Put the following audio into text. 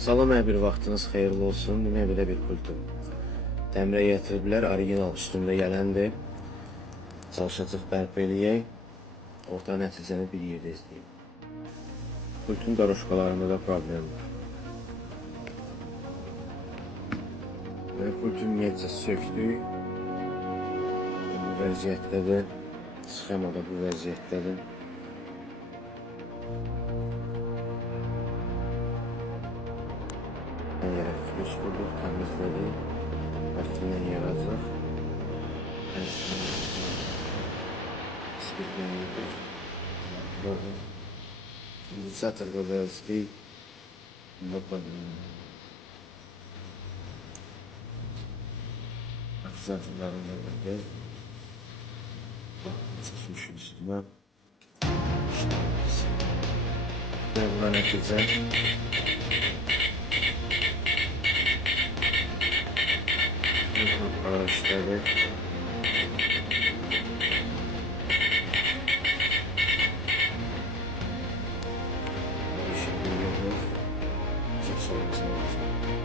Salam, hər bir vaxtınız xeyirli olsun. Demək belə bir pultu təmirə gətiriblər. Orijinal üstündə gələndir. Çalışacaq bərpa eləyək. Orta nəticəni bir yerdə izləyib. Pultun daroşkalarında da problem var. Pultun niyəcəsi söktük. Bu vəziyyətdədir. Sxemada bu vəziyyətdədir. Yerə tutuş vurduq, təmizlədik. Bətindən yaracaq. Spirtdən yürüdük. Инициатор ВВС aksesuarlarında böyle çıkmış üstüne devran edeceğim. Bu araçları